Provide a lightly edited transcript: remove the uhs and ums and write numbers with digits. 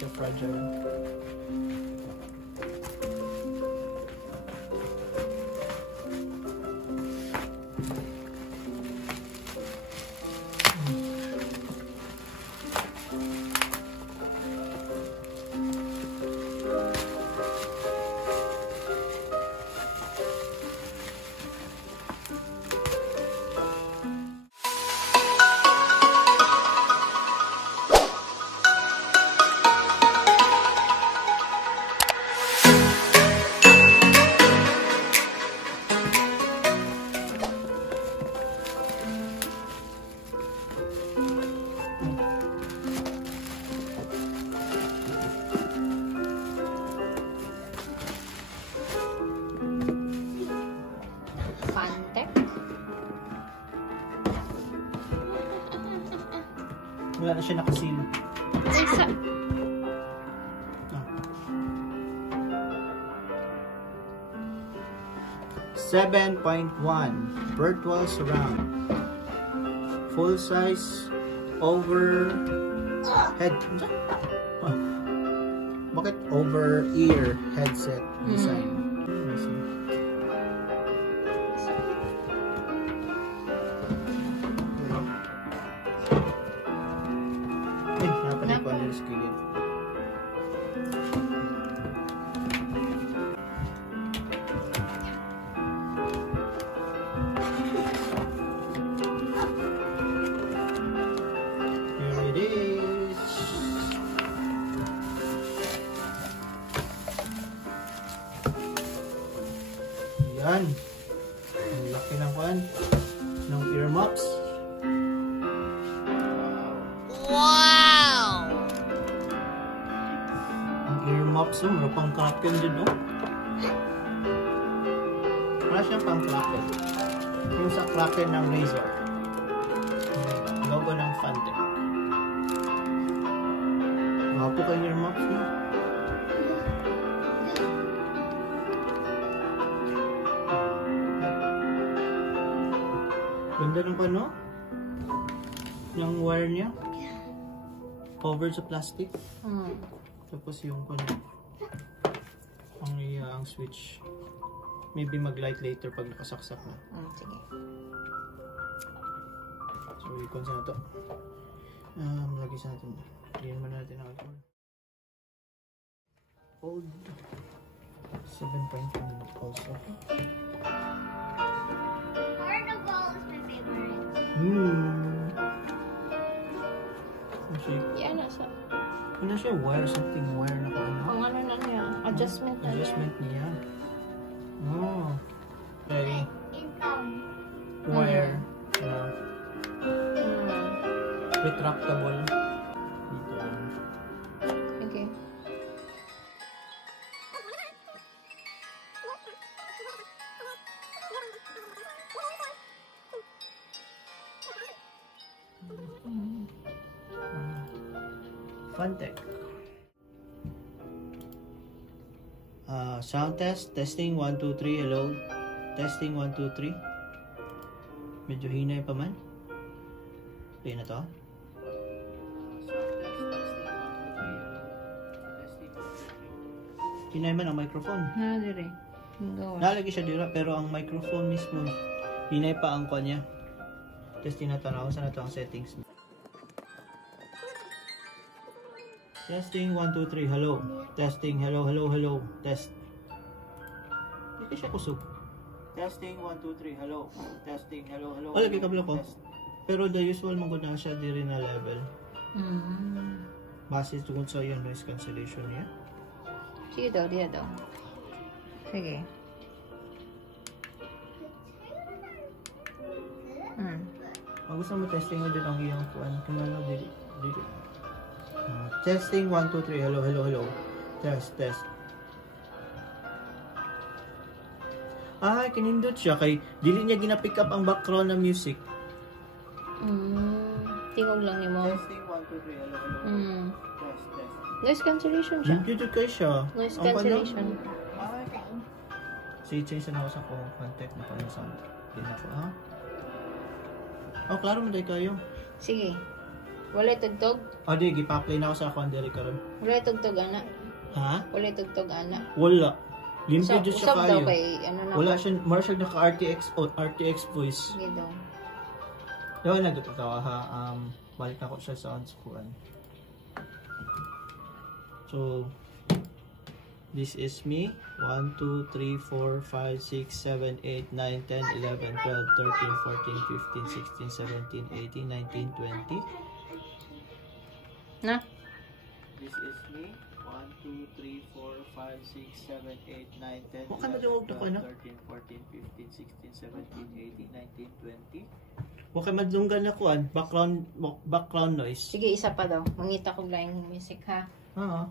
siya fragile. Fantech. Wala na siya nakasil. Isa. Oh. 7.1 virtual surround. Full size over head. Bakit over ear headset design? Yan. Ang laki ng kwan. Ng earmuffs. Wow! Ang earmuffs, meron pang kraken din, no? Wala siyang pang kraken. Yung sa kraken ng Razor. Logo ng Fantech. Mapo kayo earmuffs, no? Ganda ng ano? Yung wire niya. Covered sa plastic. Tapos yung ang switch. Maybe mag-light later pag nakasaksak na. Sige. So, ikon sa ito. Lagi sa natin. Lagyan mo natin ang alcohol. Old. 7.1 also. Yan na siya. Ano siya? Wire? Something wire na kung ano? Kung ano na niya. Adjustment na. Adjustment niya. Oh. Okay. Wire. Retractable. Dito. Okay. Fantech. Sound test. Testing 1, 2, 3. Hello. Testing 1, 2, 3. Medyo hinay pa man. Play na to. Hinay man ang microphone. Nadire. Nalagay siya dira pero ang microphone mismo hinay pa ang kanya. Testing na tanaw sa nato ang settings. Testing 1, 2, 3. Hello. Testing. Hello, hello, hello. Test. Hindi siya kusog. Testing 1, 2, 3. Hello. Testing. Hello, hello. Wala kay kablo ko. Pero the usual mong na siya diri na level. Base tungkol sa yung noise cancellation niya. Sige daw, diya daw. Sige. Pag gusto mo testing mo din ang iyong kuan. Kung ano dili. Testing 1, 2, 3. Hello, hello, hello. Test, test. Ay, kinindot siya kay dili niya gina-pick up ang background na music. Tingog lang niya mo. Testing 1, 2, 3. Hello, hello. Test, test. Noise cancellation siya. Hindi kay siya. Noise cancellation. Ay, so, i-change na ako sa Fantech na pala sound. Din ako, ha? Oh, klaro mo dahil kayo. Sige. Wala tugtog? O di, gipa-play na ako sa akong diri karon. Wala tugtog, ana. Ha? Wala tugtog, ana. Wala. Limpyo jud siya Usab daw kayo. kay, ano na Wala ba? siya, mara siya naka-RTX o RTX voice. Sige daw. Daw nagtatawa ha. Balik ako siya sa on-screen. So, this is me. 1, 2, 3, 4, 5, 6, 7, 8, 9, 10, 11, 12, 13, 14, 15, 16, 17, 18, 19, 20. Na? This is me. 1, 2, 3, 4, 5, 6, 7, 8, 9, 10, Huwag ka 11, madungog na 12, ko, no? 13, 14, 15, 16, 17, 18, 19, 20. Huwag ka madunggan na kuan. Background noise. Sige, isa pa daw. Mangita ko lang yung music, ha? Oo.